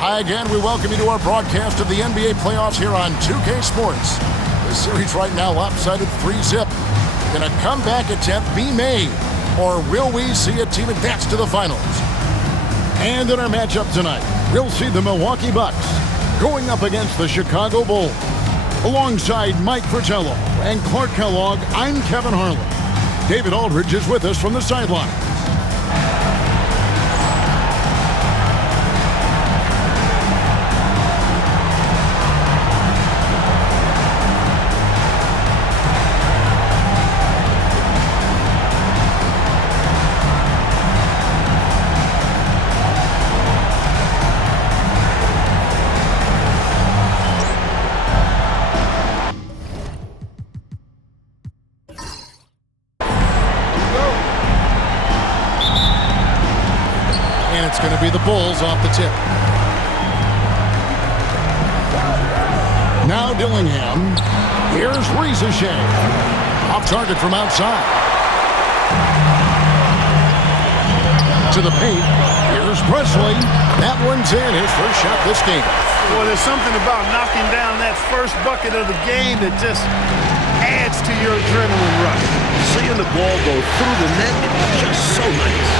Hi again. We welcome you to our broadcast of the NBA playoffs here on 2K Sports. The series right now lopsided 3-zip. Can a comeback attempt be made, or will we see a team advance to the finals? And in our matchup tonight, we'll see the Milwaukee Bucks going up against the Chicago Bulls. Alongside Mike Fratello and Clark Kellogg, I'm Kevin Harlan. David Aldridge is with us from the sideline. Going to be the Bulls off the tip. Now Dillingham. Here's Riza-Shea. Off target from outside. To the paint. Here's Presley. That one's in. His first shot this game. Well, there's something about knocking down that first bucket of the game that just adds to your adrenaline rush. Seeing the ball go through the net is just so nice.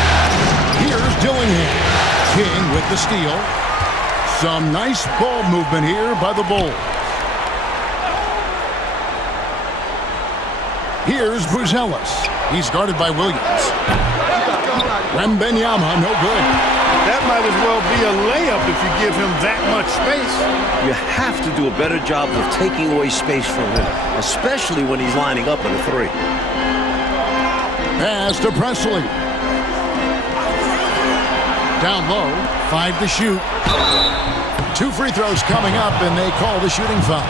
Here's Dillingham. King with the steal. Some nice ball movement here by the Bulls. Here's Buzelis. He's guarded by Williams. Wembanyama, no good. That might as well be a layup if you give him that much space. You have to do a better job of taking away space from him, especially when he's lining up at a three. Pass to Presley. Down low, 5 to shoot. 2 free throws coming up, and they call the shooting foul.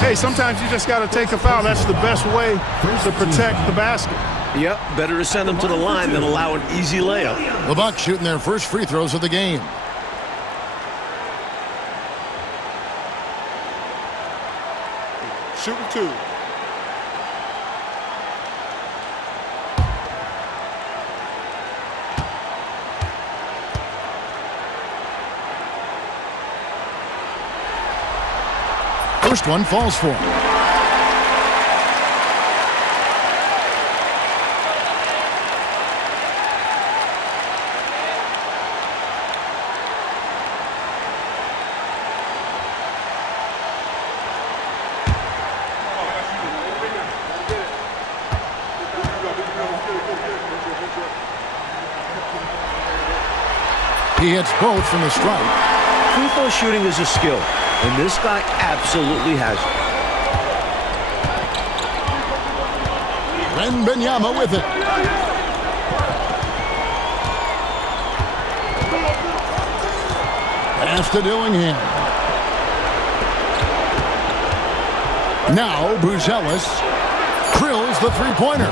Hey, sometimes you just got to take a foul. That's the best way to protect the basket. Yep, better to send them to the line than allow an easy layup. The Bucks shooting their first free throws of the game. Shooting 2. First one falls for him. He hits both from the stripe. Free throw shooting is a skill, and this guy absolutely has it. Wembanyama with it. Pass to Dillingham. Now Buzelis drills the three-pointer.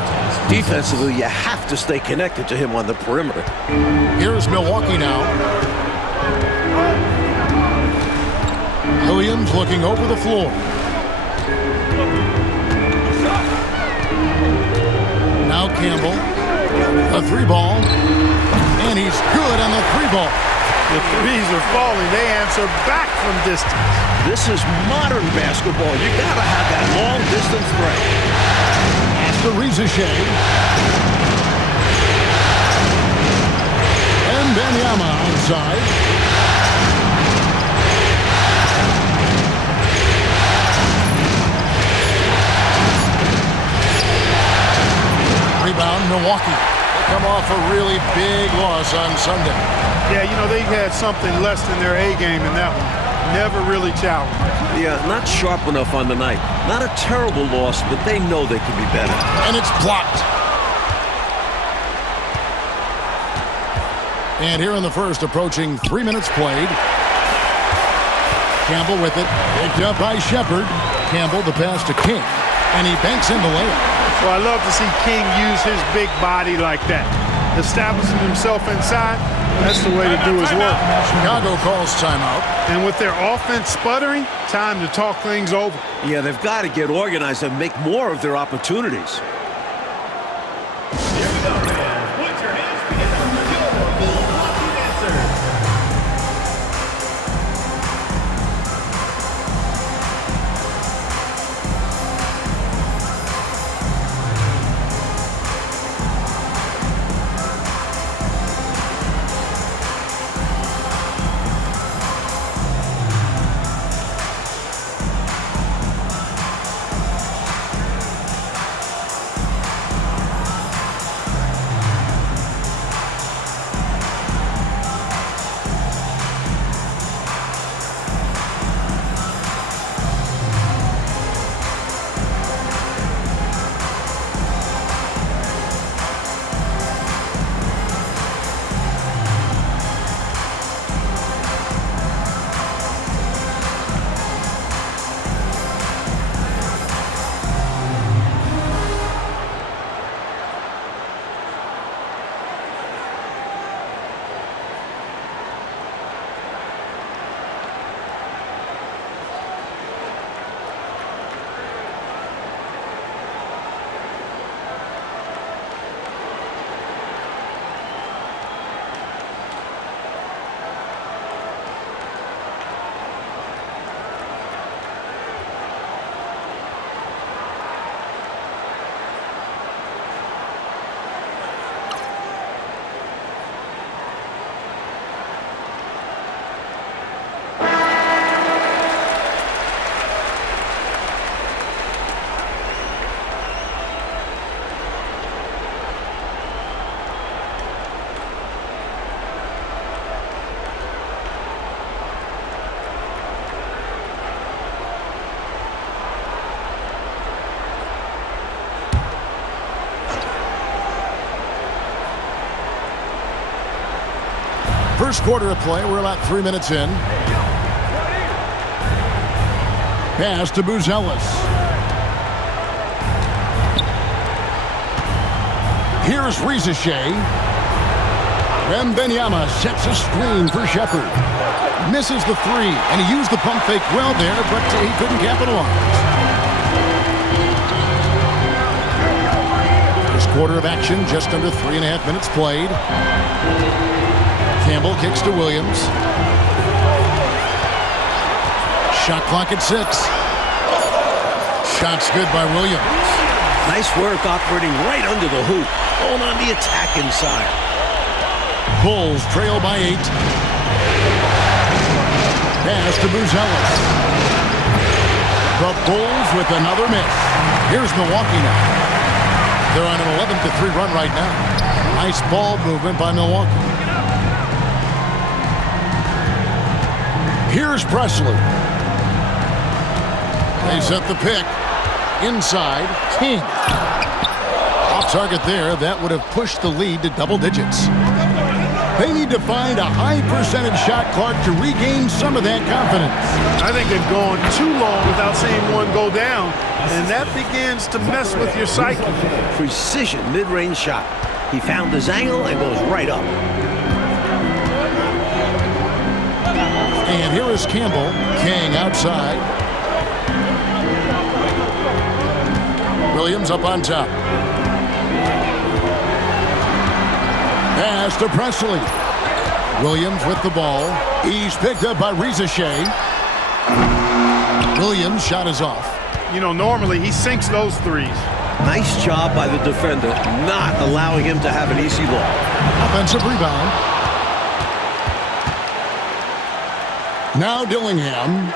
Defensively, you have to stay connected to him on the perimeter. Here's Milwaukee now. Williams looking over the floor. Now Campbell. A 3-ball. And he's good on the 3-ball. The threes are falling. They answer back from distance. This is modern basketball. You gotta have that long-distance threat. After Riza-Shea. And Wembanyama outside. Rebound, Milwaukee. They come off a really big loss on Sunday. Yeah, you know, they had something less than their A game in that one. Never really challenged. Yeah, not sharp enough on the night. Not a terrible loss, but they know they can be better. And it's blocked. And here in the first, approaching 3 minutes played. Campbell with it. Picked up by Shepard. Campbell, the pass to King. And he banks in the layup. Well, I love to see King use his big body like that. Establishing himself inside, that's the way to do his work. Chicago calls timeout. And with their offense sputtering, time to talk things over. Yeah, they've got to get organized and make more of their opportunities. Here we go, man. Put your hands together for your Milwaukee Dancers. First quarter of play, we're about 3 minutes in. Pass to Buzelis. Here's Rizachet. Wembanyama sets a screen for Shepard. Misses the three, and he used the pump fake well there, but he couldn't capitalize. First quarter of action, just under 3.5 minutes played. Campbell kicks to Williams. Shot clock at 6. Shot's good by Williams. Nice work operating right under the hoop. Going on the attack inside. Bulls trail by 8. Pass to Buzelis. The Bulls with another miss. Here's Milwaukee now. They're on an 11-3 run right now. Nice ball movement by Milwaukee. Here's Presley. They set the pick. Inside, King. Off target there. That would have pushed the lead to double digits. They need to find a high percentage shot, Clark, to regain some of that confidence. I think they've gone too long without seeing one go down, and that begins to mess with your psyche. Precision mid-range shot. He found his angle and goes right up. And here is Campbell. King outside. Williams up on top. Pass to Presley. Williams with the ball. He's picked up by Rizachet. Williams' shot is off. You know, normally he sinks those threes. Nice job by the defender, not allowing him to have an easy look. Offensive rebound. Now Dillingham.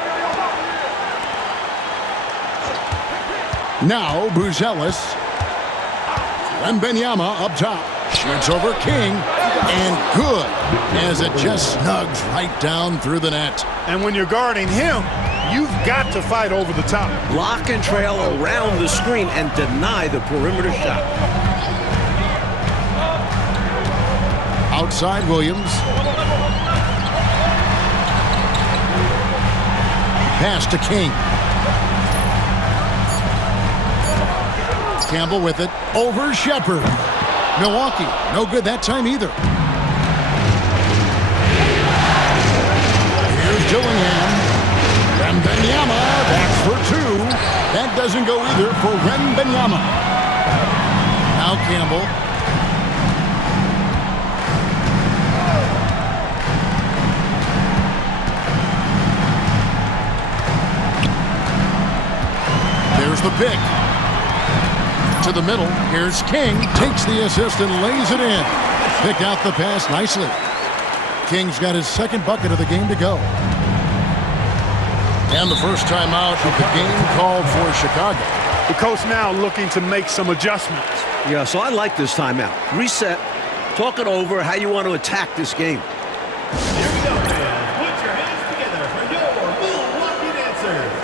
Now Buzelis. Wembanyama up top. Shoots over King. And good, as it just snugs right down through the net. And when you're guarding him, you've got to fight over the top. Lock and trail around the screen and deny the perimeter shot. Outside Williams. Pass to King. Campbell with it. Over Shepard. Milwaukee, no good that time either. Here's Dillingham. Wembanyama, that's for 2. That doesn't go either for Wembanyama. Now Campbell. There's the pick. To the middle. Here's King. Takes the assist and lays it in. Picked out the pass nicely. King's got his second bucket of the game to go. And the first time out of the game called for Chicago. The coach now looking to make some adjustments. Yeah, so I like this timeout. Reset. Talk it over how you want to attack this game. Here we go, fans. Put your hands together for your Milwaukee dancers.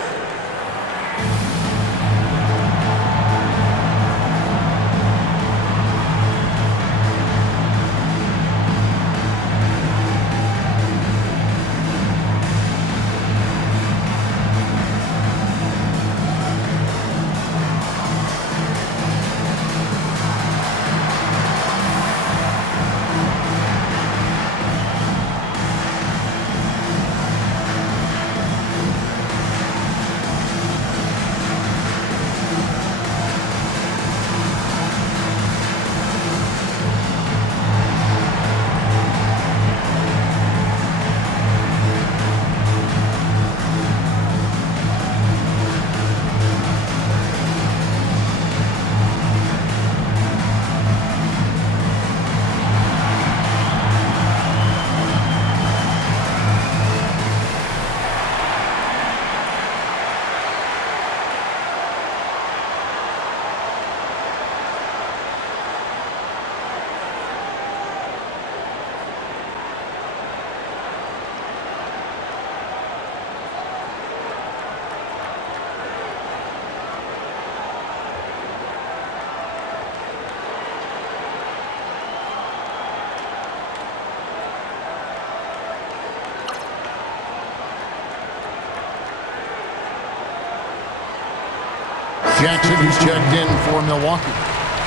Jackson, he's checked in for Milwaukee.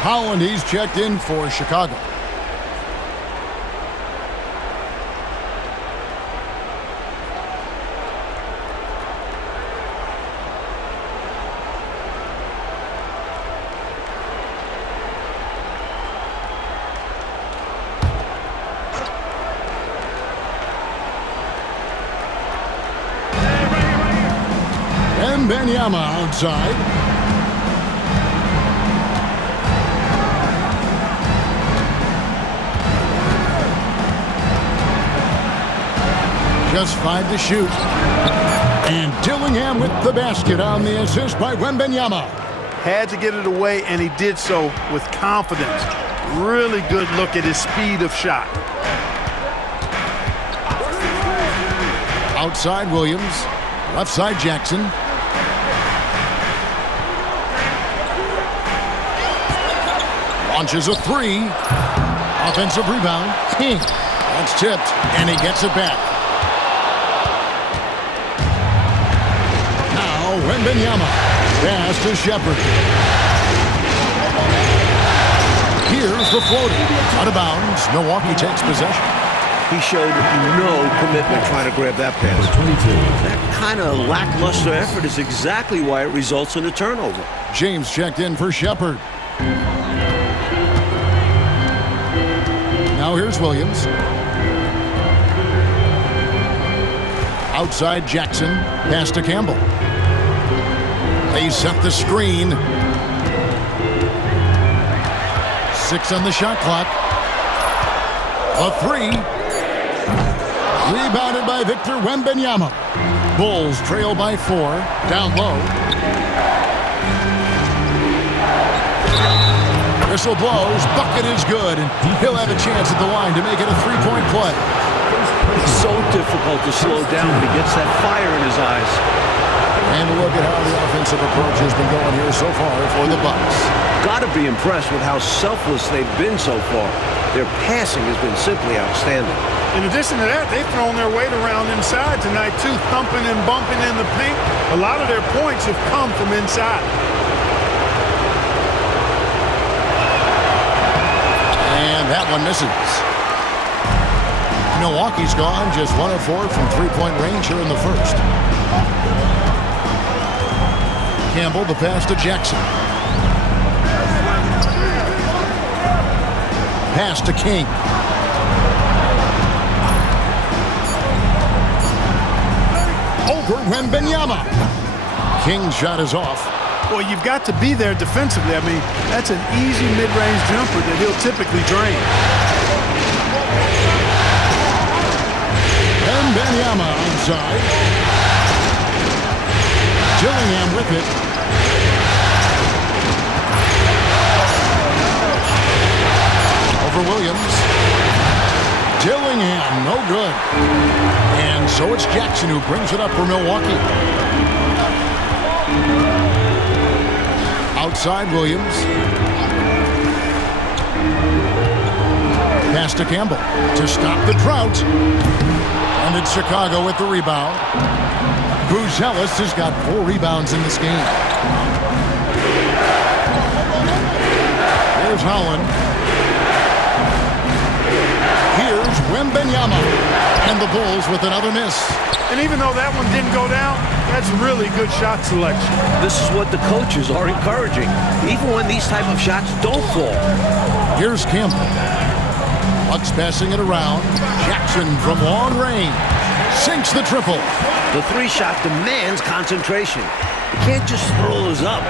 Holland, he's checked in for Chicago. Wembanyama outside. Just 5 to shoot. And Dillingham with the basket on the assist by Wembanyama. Had to get it away, and he did so with confidence. Really good look at his speed of shot. Outside Williams. Left side Jackson. Launches a 3. Offensive rebound. King. That's tipped, and he gets it back. Now Wembanyama. Pass to Shepherd. Here's the floater. Out of bounds. Milwaukee takes possession. He showed no commitment trying to grab that pass. That kind of lackluster effort is exactly why it results in a turnover. James checked in for Shepherd. Now here's Williams. Outside Jackson. Pass to Campbell. They set the screen. 6 on the shot clock. A 3. Rebounded by Victor Wembanyama. Bulls trail by 4. Down low. Whistle blows. Bucket is good. And he'll have a chance at the line to make it a 3-point play. It's so difficult to slow down when he gets that fire in his eyes. And look at how the offensive approach has been going here so far for the Bucks. Got to be impressed with how selfless they've been so far. Their passing has been simply outstanding. In addition to that, they've thrown their weight around inside tonight, too, thumping and bumping in the paint. A lot of their points have come from inside. And that one misses. Milwaukee's gone just 1 of 4 from three-point range here in the first. Campbell, the pass to Jackson. Pass to King. Over Wembanyama. King's shot is off. Well, you've got to be there defensively. I mean, that's an easy mid-range jumper that he'll typically drain. Wembanyama inside. Dillingham with it. Over Williams. Dillingham, no good. And so it's Jackson who brings it up for Milwaukee. Outside Williams. Pass to Campbell to stop the drought. And it's Chicago with the rebound. Buzelis has got 4 rebounds in this game. Here's Holland. Here's Wembanyama. And the Bulls with another miss. And even though that one didn't go down, that's really good shot selection. This is what the coaches are encouraging, even when these type of shots don't fall. Here's Campbell. Bucks passing it around. Jackson from long range. Sinks the triple. The 3-shot demands concentration. You can't just throw those up.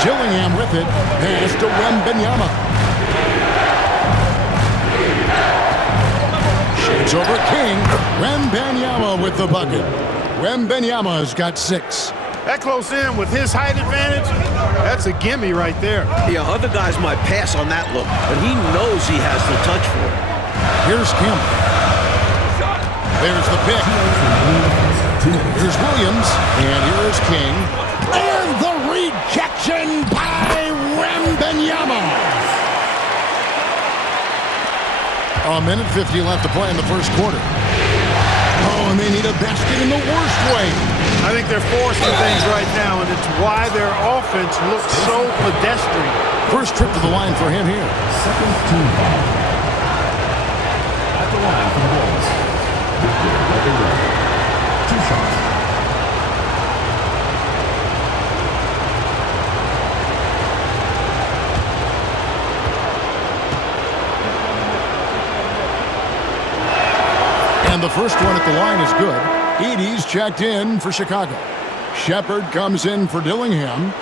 Dillingham with it. Pass to Wembanyama. Shades over King. Wembanyama with the bucket. Wembanyama's got 6. That close in with his height advantage, that's a gimme right there. Yeah, other guys might pass on that look, but he knows he has the touch for it. Here's Campbell. There's the pick. Here's Williams. And here's King. And the rejection by Wembanyama. A minute 50 left to play in the first quarter. Oh, and they need a basket in the worst way. I think they're forcing things right now, and it's why their offense looks so pedestrian. First trip to the line for him here. Second team foul. At the line for the Bulls. Victor Wembanyama. 2 shots. And the first one at the line is good. Edey's checked in for Chicago. Shepard comes in for Dillingham.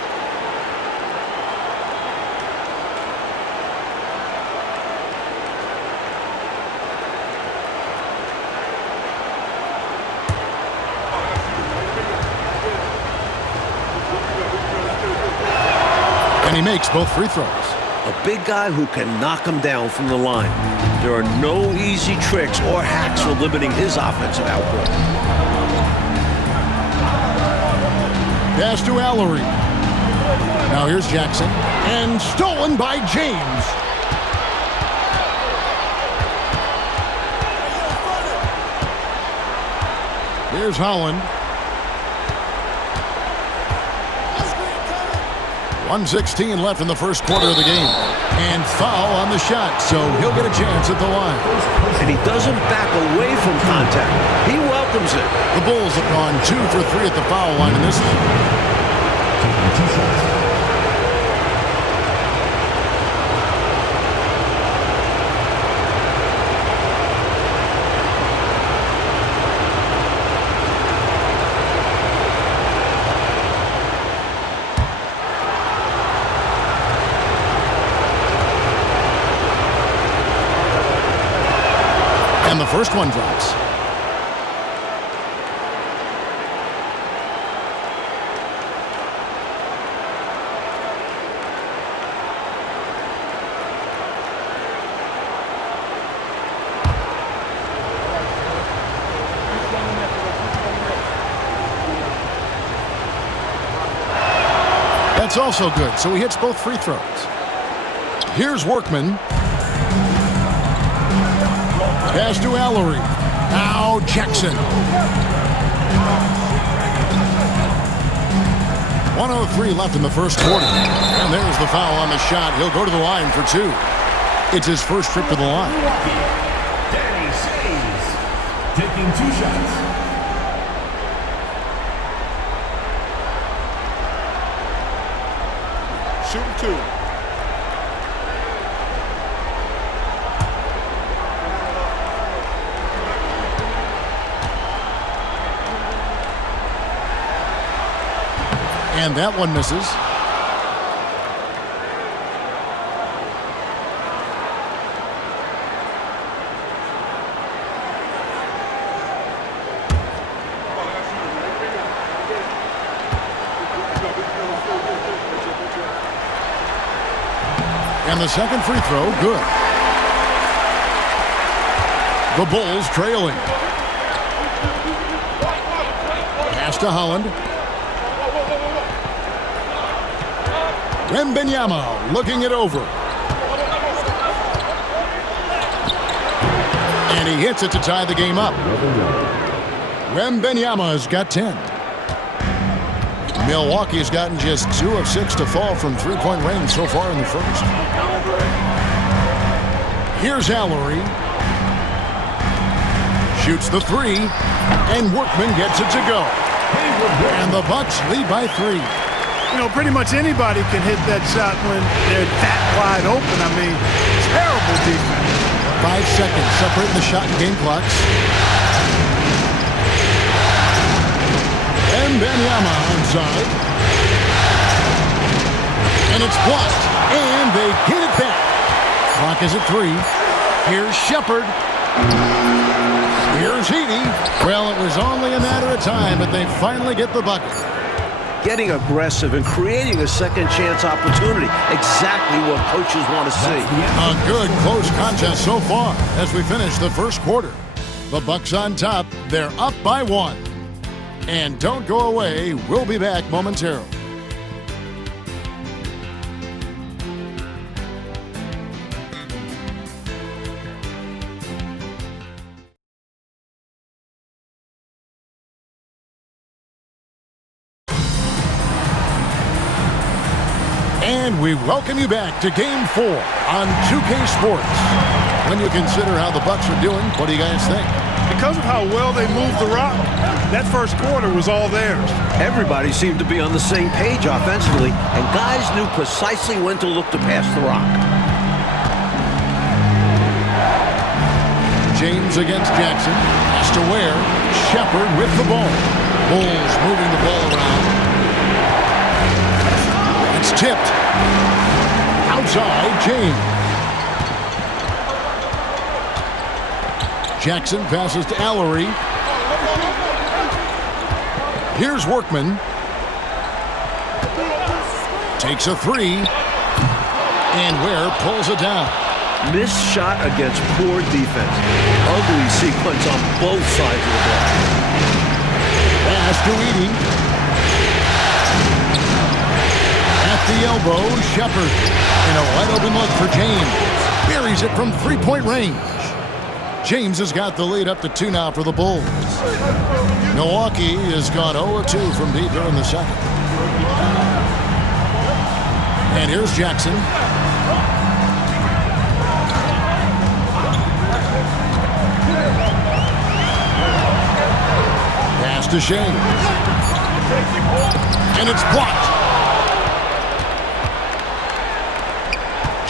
And he makes both free throws. A big guy who can knock him down from the line. There are no easy tricks or hacks for limiting his offensive output. Pass to Allery. Now here's Jackson. And stolen by James. Here's Holland. 1:16 left in the first quarter of the game. And foul on the shot, so he'll get a chance at the line. And he doesn't back away from contact. He welcomes it. The Bulls have gone 2 for 3 at the foul line in this one. Taking 2 shots. And the first one drops. That's also good, so he hits both free throws. Here's Workman. Pass to Allery. Now Jackson. 1:03 left in the first quarter. And there's the foul on the shot. He'll go to the line for 2. It's his first trip to the line. Danny Says. Taking 2 shots. Shooting 2. And that one misses. And the second free throw, good. The Bulls trailing. Pass to Holland. Wembanyama looking it over. And he hits it to tie the game up. Wembanyama's got 10. Milwaukee has gotten just 2 of 6 to fall from three-point range so far in the first. Here's Allery. Shoots the 3, and Workman gets it to go. And the Bucks lead by 3. You know, pretty much anybody can hit that shot when they're that wide open. I mean, terrible defense. 5 seconds separating the shot and game clocks. Wembanyama onside. And it's blocked. And they get it back. Clock is at 3. Here's Shepard. Here's Edey. Well, it was only a matter of time, but they finally get the bucket. Getting aggressive and creating a second chance opportunity. Exactly what coaches want to see. A good close contest so far as we finish the first quarter. The Bucks on top. They're up by 1. And don't go away. We'll be back momentarily. And we welcome you back to Game 4 on 2K Sports. When you consider how the Bucks are doing, what do you guys think? Because of how well they moved the rock, that first quarter was all theirs. Everybody seemed to be on the same page offensively, and guys knew precisely when to look to pass the rock. James against Jackson. Has to Ware. Shepard with the ball. Bulls moving the ball around. It's tipped. Outside, James. Jackson passes to Allery. Here's Workman. Takes a three. And Ware pulls it down. Missed shot against poor defense. Ugly sequence on both sides of the ball. Pass to Edey. At the elbow, Shepard. And a wide open look for James. Buries it from three-point range. James has got the lead up to 2 now for the Bulls. Milwaukee has gone 0-2 from deep here in the second. And here's Jackson. Pass to Shane. And it's blocked.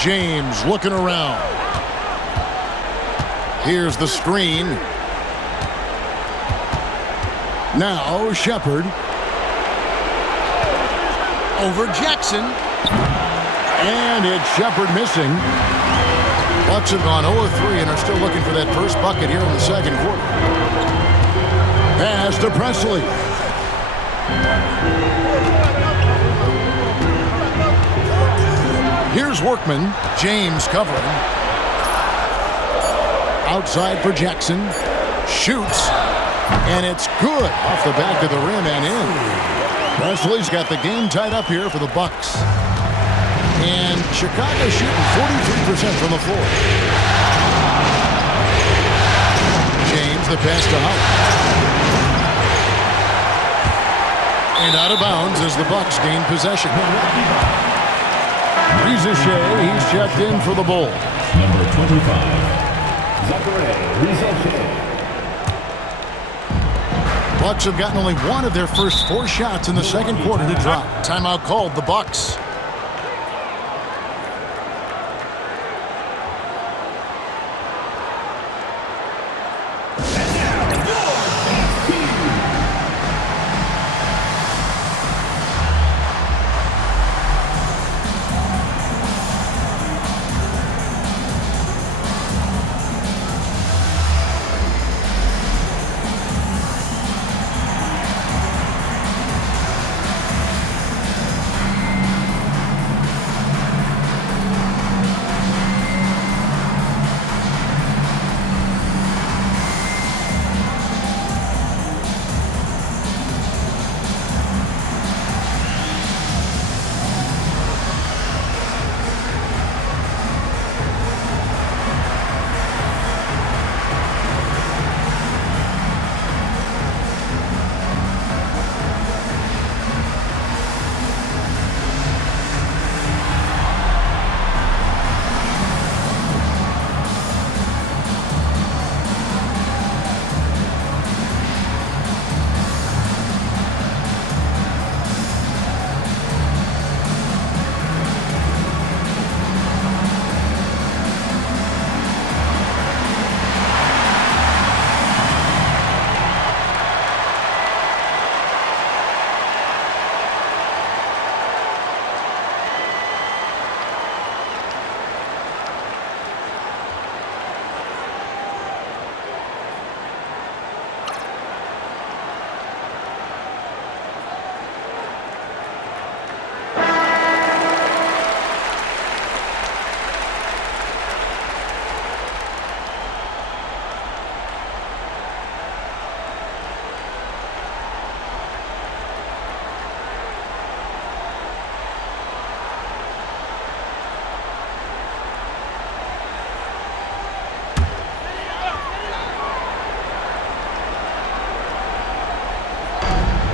James looking around. Here's the screen. Now Shepard. Over Jackson. And it's Shepard missing. Bucks have gone 0-3 and are still looking for that first bucket here in the second quarter. Pass to Presley. Here's Workman. James covering. Outside for Jackson. Shoots. And it's good off the back of the rim and in. Presley's got the game tied up here for the Bucks. And Chicago shooting 43% from the floor. James, the pass to Howard. And out of bounds as the Bucks gain possession. Rizichet, he's checked in for the Bulls. Number 25, Zachary Rizichet. Bucks have gotten only one of their first 4 shots in the second quarter to drop. Timeout called, the Bucks.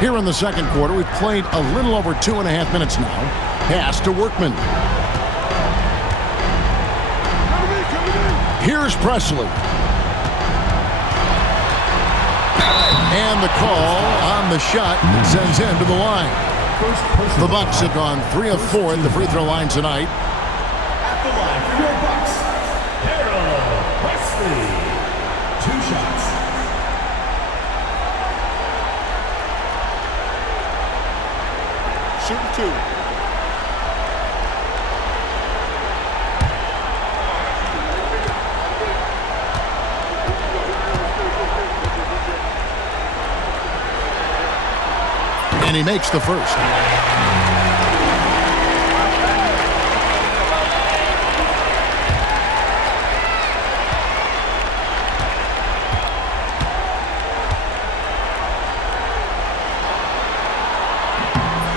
Here in the second quarter, we've played a little over 2.5 minutes now. Pass to Workman. Here's Presley. And the call on the shot sends him to the line. The Bucks have gone 3 of 4 at the free throw line tonight. At the line for your Bucks, Harold Presley. 2 shots. Shooting 2. And he makes the first.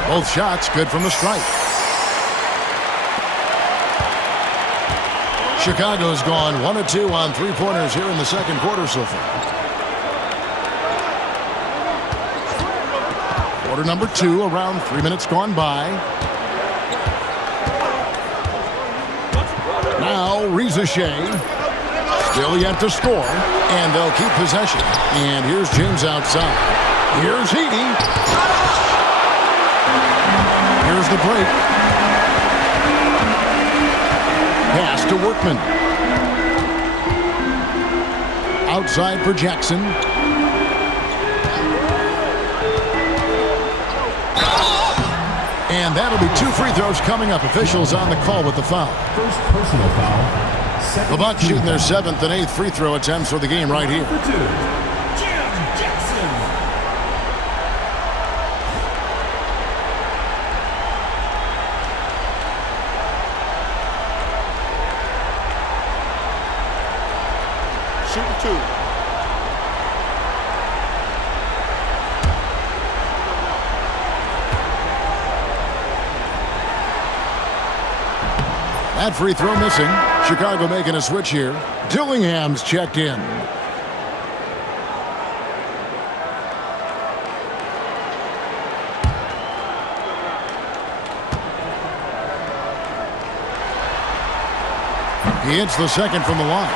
Both shots good from the stripe. Chicago's gone 1 of 2 on 3-pointers here in the second quarter so far. Quarter number 2, around 3 minutes gone by. Now Reza Shea. Still yet to score. And they'll keep possession. And here's James outside. Here's Heaney. Here's the break. Pass to Workman. Outside for Jackson. And that'll be 2 free throws coming up. Officials on the call with the foul. First personal foul. The Bucks shooting their 7th and 8th free throw attempts for the game right here. For 2, Jim Jackson. Shooting 2. That free throw missing. Chicago making a switch here. Dillingham's checked in. He hits the second from the line.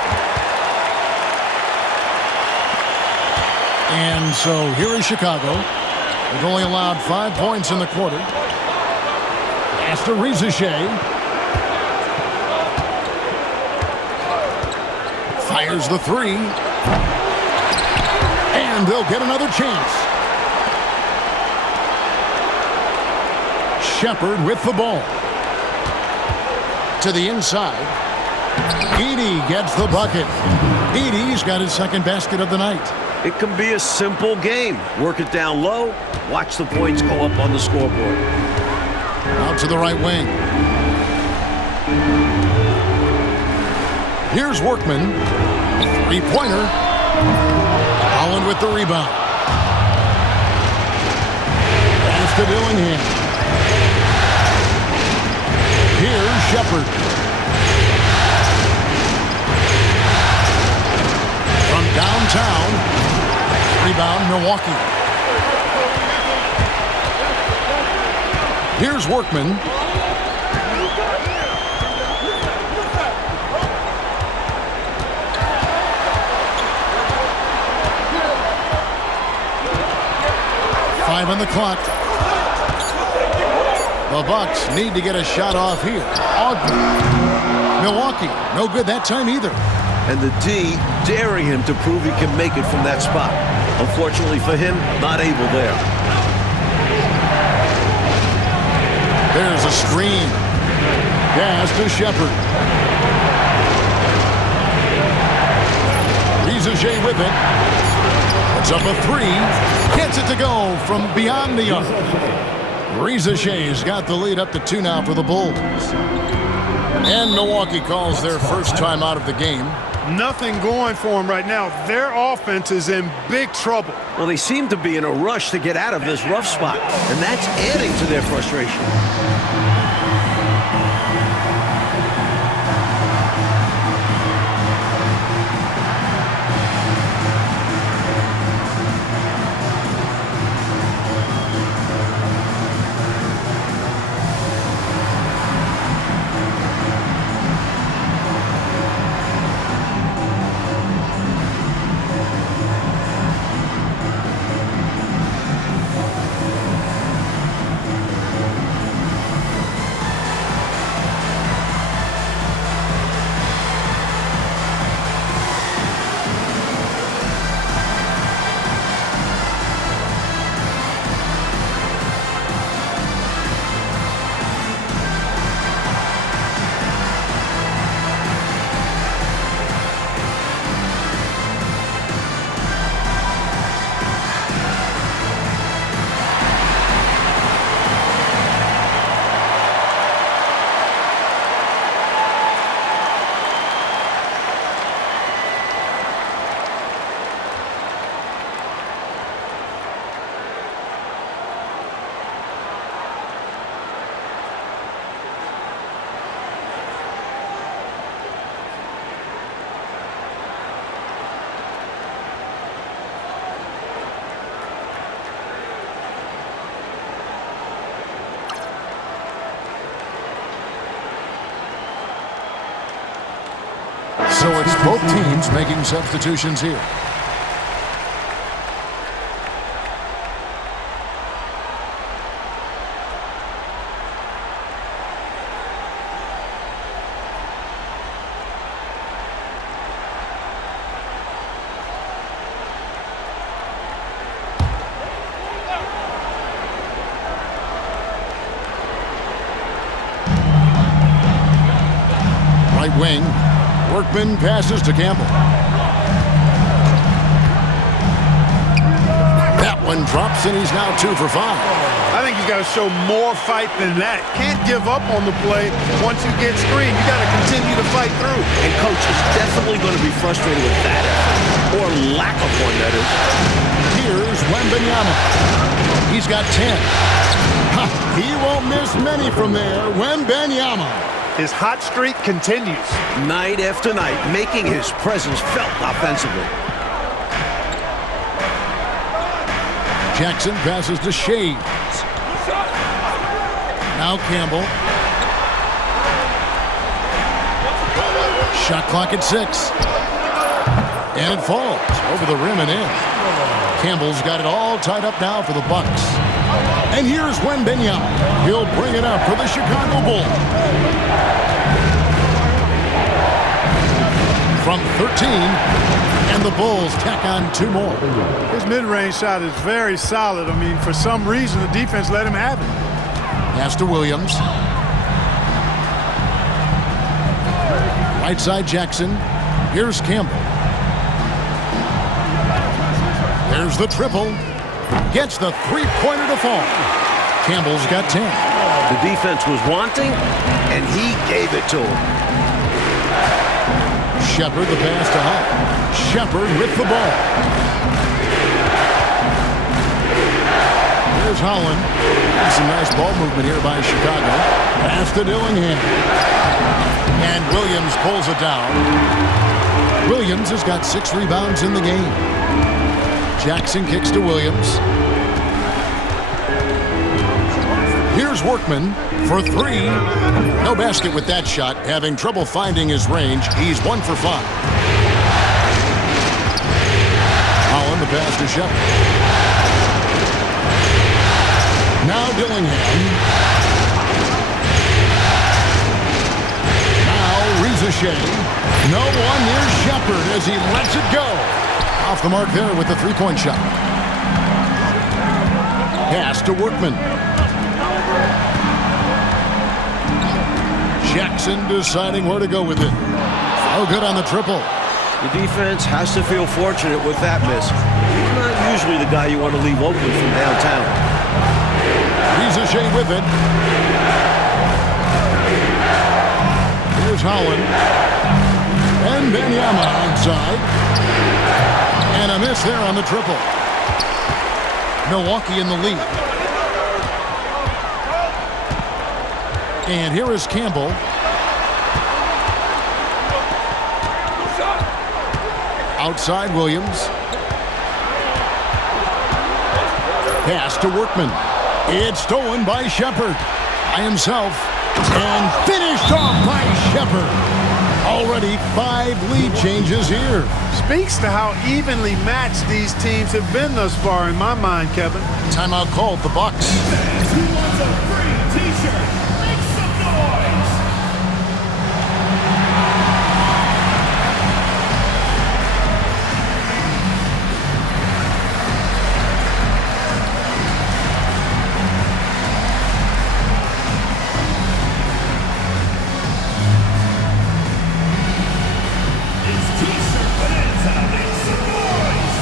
And so here is Chicago. They've only allowed 5 points in the quarter. Pass to Reza Shea. Fires the 3. And they'll get another chance. Shepard with the ball. To the inside. Edey gets the bucket. Edey's got his second basket of the night. It can be a simple game. Work it down low. Watch the points go up on the scoreboard. Out to the right wing. Here's Workman. 3-pointer. Holland with the rebound. Pass to Dillingham. Here's Shepard. From downtown. Rebound, Milwaukee. Here's Workman. Five on the clock. The Bucks need to get a shot off here. Milwaukee, no good that time either. And the D daring him to prove he can make it from that spot. Unfortunately for him, not able there. There's a screen. Pass to Shepard. Reza Shea with it. Puts up a 3. Gets it to go from beyond the arc. Reza Shea's got the lead up to 2 now for the Bulls. And Milwaukee calls their first time out of the game. Nothing going for them right now. Their offense is in big trouble. Well, they seem to be in a rush to get out of this rough spot, and that's adding to their frustration. So it's both teams making substitutions here. Right wing. Workman passes to Campbell. That one drops, and he's now 2 for 5. I think he's got to show more fight than that. Can't give up on the play once you get screened. You got to continue to fight through. And coach is definitely going to be frustrated with that effort, or lack of one, that is. Here's Wembanyama. He's got 10. Ha, he won't miss many from there. Wembanyama. His hot streak continues. Night after night, making his presence felt offensively. Jackson passes to Shades. Now Campbell. Shot clock at 6. And it falls over the rim and in. Campbell's got it all tied up now for the Bucks. And here's Wembanyama. He'll bring it up for the Chicago Bulls. From 13, and the Bulls tack on 2 more. His mid-range shot is very solid. I mean, for some reason, the defense let him have it. Pass to Williams. Right side Jackson. Here's Campbell. There's the triple. Gets the three-pointer to fall. Campbell's got 10. The defense was wanting, and he gave it to him. Shepard, the pass to Hunt. Shepard with the ball. Here's Holland. Some nice ball movement here by Chicago. Pass to Dillingham. And Williams pulls it down. Williams has got 6 rebounds in the game. Jackson kicks to Williams. Here's Workman for 3. No basket with that shot. Having trouble finding his range. He's 1 for 5. Holland, the pass to Shepard. Now Dillingham. Now Rizachet. No one near Shepard as he lets it go. Off the mark there with the 3-point shot. Pass to Workman. Jackson deciding where to go with it. Oh, good on the triple. The defense has to feel fortunate with that miss. He's not usually the guy you want to leave open from downtown. Rizachet with it. Here's Holland. And Wembanyama outside. And a miss there on the triple. Milwaukee in the lead. And here is Campbell. Outside Williams. Pass to Workman. It's stolen by Shepard. By himself. And finished off by Shepard. Already 5 lead changes here. Speaks to how evenly matched these teams have been thus far in my mind, Kevin. Timeout called the Bucks. Who wants a free t-shirt? Make some noise! It's t-shirt bonanza. Make some noise!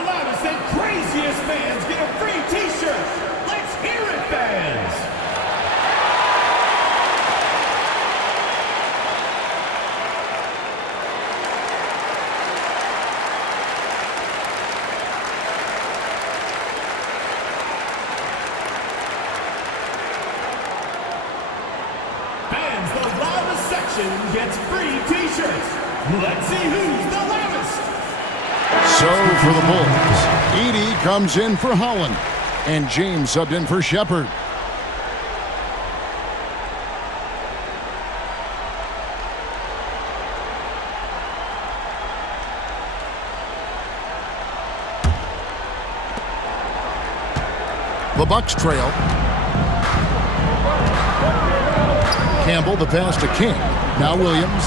loudest and craziest fans get a free t-shirt. Let's hear it, fans! Fans, the loudest section gets free t-shirts. Let's see who's the loudest. So for the Bulls, Edey comes in for Holland, and James subbed in for Shepard. The Bucks trail. Campbell, the pass to King. Now Williams.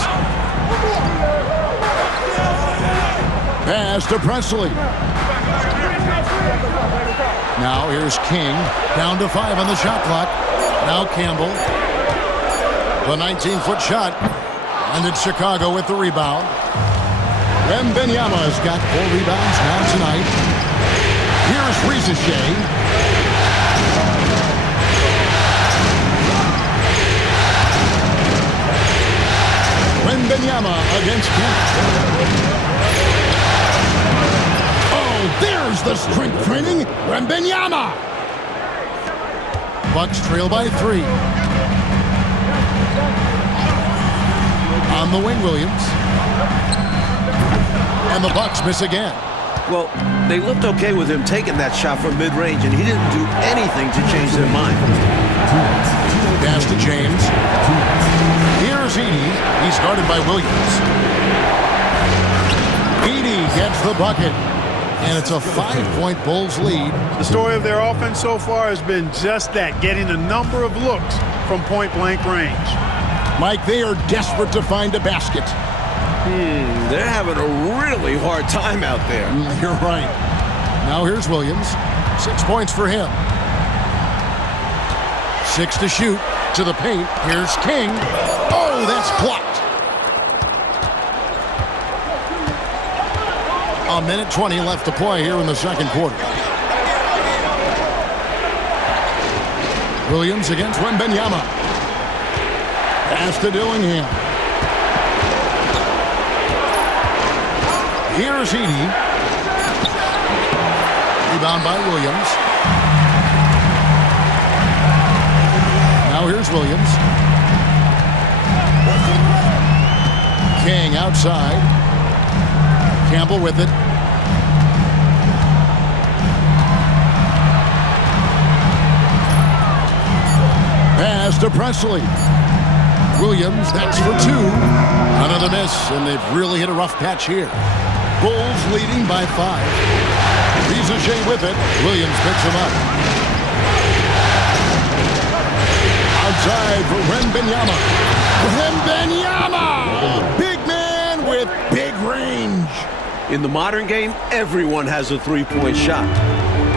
Pass to Presley. Now here's King. Down to 5 on the shot clock. Now Campbell. The 19-foot shot. And it's Chicago with the rebound. Wembanyama's got 4 rebounds now tonight. Here's Ricochet. Wembanyama against Kemp. Oh, there's the strength training. Wembanyama. Bucks trail by 3. On the wing, Williams. And the Bucks miss again. Well, they looked okay with him taking that shot from mid-range, and he didn't do anything to change their mind. Pass to James. Here's Edey. He's guarded by Williams. Edey gets the bucket. And it's a 5-point Bulls lead. The story of their offense so far has been just that, getting a number of looks from point-blank range. Mike, they are desperate to find a basket. They're having a really hard time out there. You're right. Now here's Williams. 6 points for him. 6 to shoot. To the paint. Here's King. Oh, that's blocked. 1:20 left to play here in the second quarter. Williams against Wembanyama. Pass to Dillingham. Here's Edey. Rebound by Williams. Now here's Williams. King outside. Campbell with it. Pass to Presley. Williams, that's for 2. Another miss, and they've really hit a rough patch here. Bulls leading by 5. Ricochet with it. Williams picks him up. Outside for Wembanyama. Wembanyama! Big man with big range. In the modern game, everyone has a three-point shot.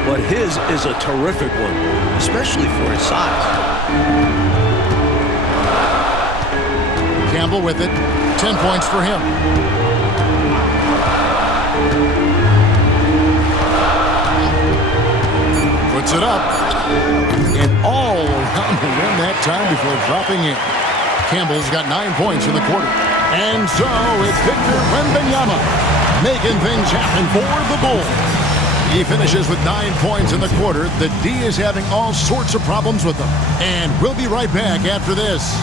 But his is a terrific one, especially for his size. Campbell with it. 10 points for him. Puts it up. And all around the rim that time before dropping in. Campbell's got 9 points in the quarter. And so it's Victor Wembanyama making things happen for the Bulls. He finishes with 9 points in the quarter. The D is having all sorts of problems with them. And we'll be right back after this.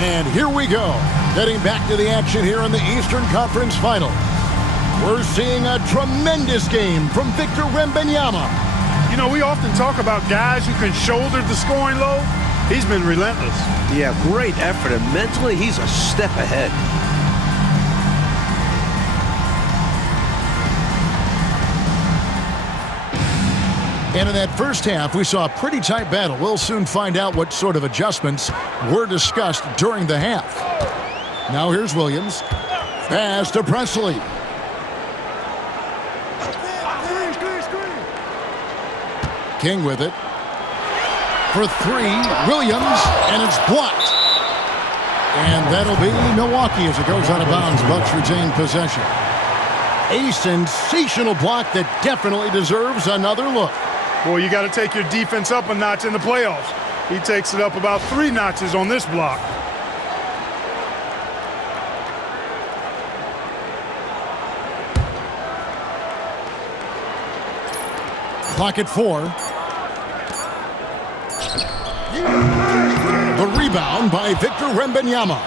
And here we go, getting back to the action here in the Eastern Conference Final. We're seeing a tremendous game from Victor Wembanyama. You know, we often talk about guys who can shoulder the scoring load. He's been relentless. Yeah, great effort, and mentally he's a step ahead. And in that first half, we saw a pretty tight battle. We'll soon find out what sort of adjustments were discussed during the half. Now here's Williams. Pass to Presley. King with it. for three. Williams, and it's blocked. And that'll be Milwaukee as it goes out of bounds. Bucks retain possession. A sensational block that definitely deserves another look. Boy, you got to take your defense up a notch in the playoffs. He takes it up about 3 notches on this block. Clock at 4. The rebound by Victor Wembanyama.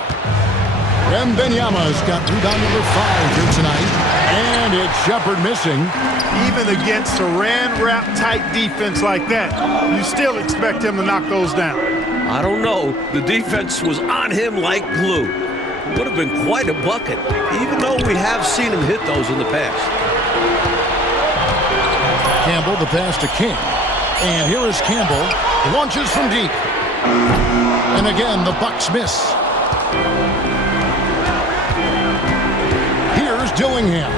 Wembanyama's got rebound number 5 here tonight. And it's Shepherd missing. Even against saran-wrap tight defense like that, you still expect him to knock those down. I don't know. The defense was on him like glue. It would have been quite a bucket, even though we have seen him hit those in the past. Campbell, the pass to King. And here is Campbell. Launches from deep. And again, the Bucks miss. Here's Dillingham.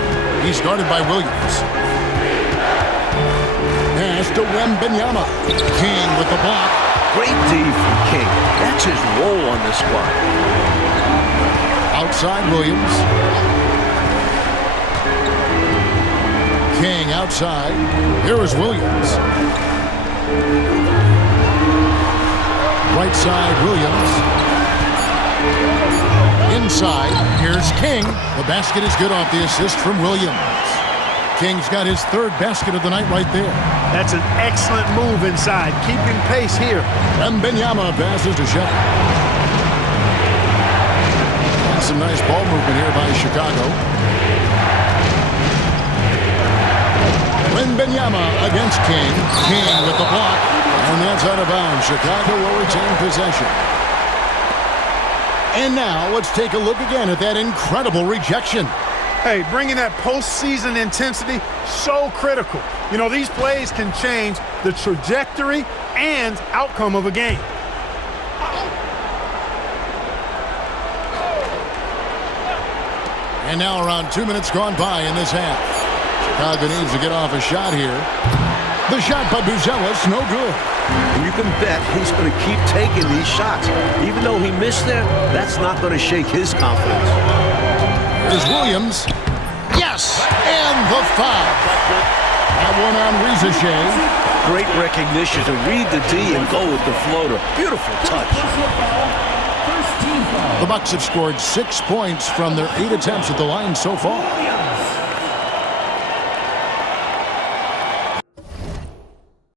He's guarded by Williams. Pass to Wembanyama. King with the block. Great D from King. That's his role on this squad. Outside Williams. King outside. Here is Williams. Right side, Williams. Inside, here's King. The basket is good off the assist from Williams. King's got his 3rd basket of the night right there. That's an excellent move inside, keeping pace here. Wembanyama passes to Shepherd. And some nice ball movement here by Chicago. Wembanyama against King. King with the block. And that's out of bounds. Chicago will retain possession. And now let's take a look again at that incredible rejection. Hey, bringing that postseason intensity, so critical. You know, these plays can change the trajectory and outcome of a game. And now around 2 minutes gone by in this half. Chicago needs to get off a shot here. The shot by Buzelis, no good. And you can bet he's going to keep taking these shots. Even though he missed there, that's not going to shake his confidence. Here's Williams. Yes! And the foul. That one on Rizichet. Great recognition to read the D and go with the floater. Beautiful touch. The Bucks have scored 6 points from their 8 attempts at the line so far.